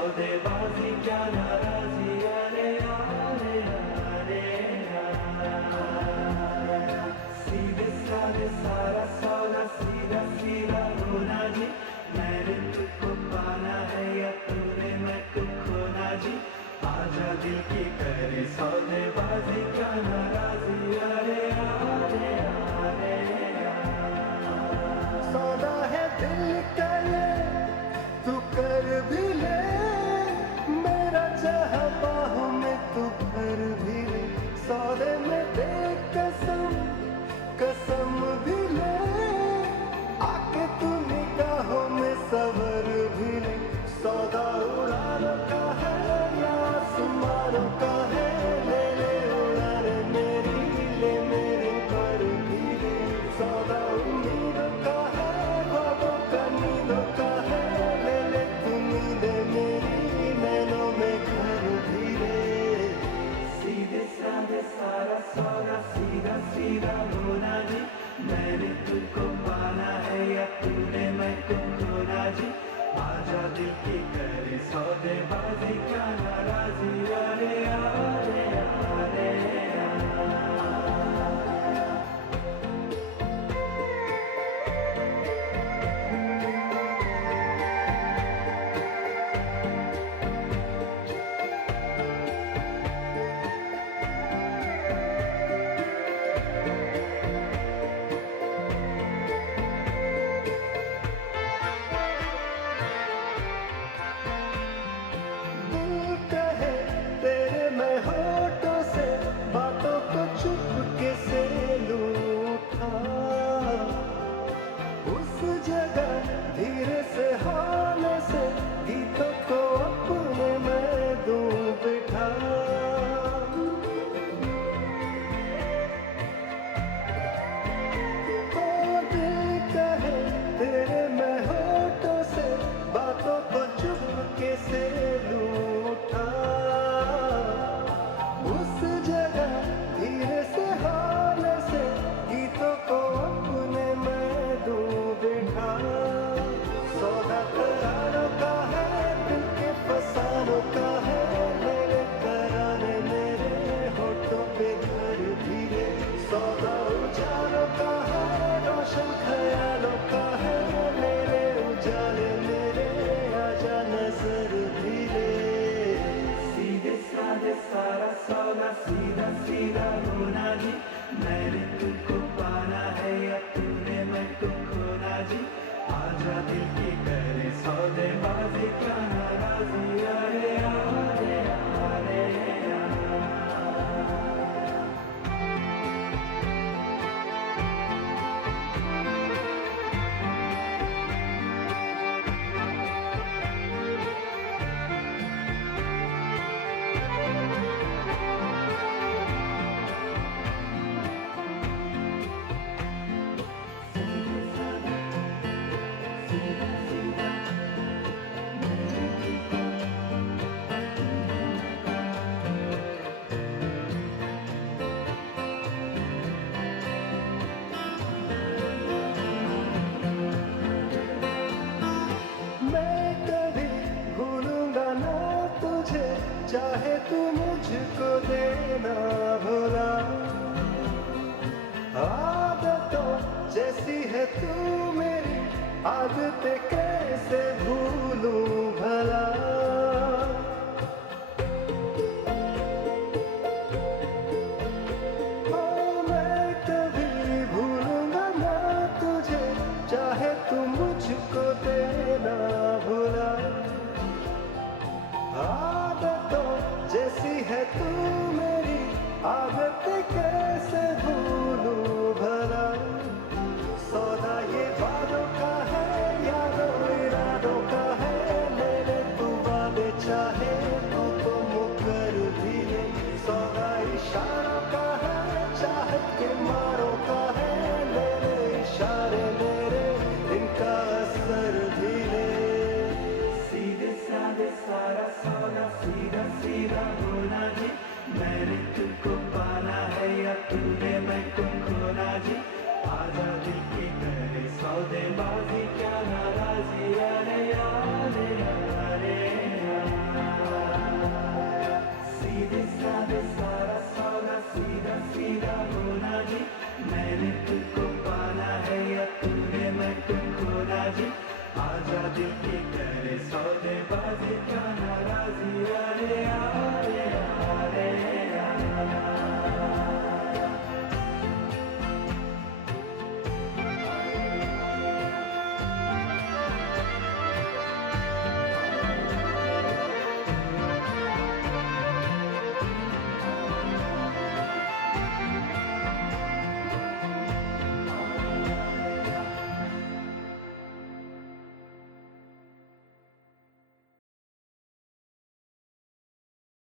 सौदेबाजी क्या नाराजी, अरे अरे अरे सीधे साधे सारा सौदा, सीधा सीधा होना जी। मैंने तुझको पाना है या तूने मैं तुझको खोना जी। आजा दिल की करे सौदेबाजी क्या नाराजी, अरे अरे अरे सौदा है दिल का ये तू कर भी ले, मेरा चाह बाहों में तू भर भी ले। सौदे में दे कसम, कसम भी ले, आके तू निगाहों में सवर भी ले। सौदा उड़ानों का है या आसमानों का है, ले ले उड़ान मेरी, ले मेरे पर भी ले। सौदा उम्मीदों का है, ख्वाबों का नींदों का है, ले ले तू नींदे मेरी, नैनों में घर भी ले। सीधे साधे सारा सौदा, सीधा सीधा होना जी। मैंने तुझको पाना है या तूने मैं तुझको खोना जी। आजा दिल की करे सौदेबाजी क्या नाराजी, अरे अरे अरे दिल कहे तेरे मैं होठों से बातों को चुपके से लूटा, उस जगह धीरे से हाने से गीतों को अपने मैं दूं बिठा। ओ दिल कहे तेरे मैं होठों से बातों को चुपके से लूटा, उस जगह धीरे से हाने से गीतों को अपने मैं दूं बिठा। सौदा करारों का है, दिल के फसानों का है, मेरे तराने मेरे होठों पे घर भी ले। सौदा उजालों का है, रोशन ख्यालों का है, मेरे उजाले मेरे, आजा नजर भी ले। सीधे साधे सारा सौदा, सीधा सीधा होना जी। मैंने तुझको पाना है या तूने मैं तुझको खोना जी। आजा दिल की करे सौदेबाजी क्या नाराजी, अरे अरे अरे मैं कभी भूलूंगा ना तुझे, चाहे तू मुझको देना भुला। आदतों जैसी है तू मेरी, आदतें कैसे भूलूं भला। ओ मैं कभी भूलूंगा ना तुझे, चाहे तू मुझको देना भुला। आदतों जैसी है तू मेरी, आदतें कैसे भूलूं भला। सौदा ये वादों का है, यादों इरादों का है, मेरे तू वादे चाहे तू तो मुकर भी ले। सौदा इशारों का है, चाहत के मारों का है, मेरे इशारे मेरे, इनका असर भी ले। सीधे साधे सारा सौदा, सीधा सीधा होना जी। मैंने तुझको पाना है या तूने मैं तुझको खोना जी। आजा दिल की करे सौदेबाजी क्या नाराजी।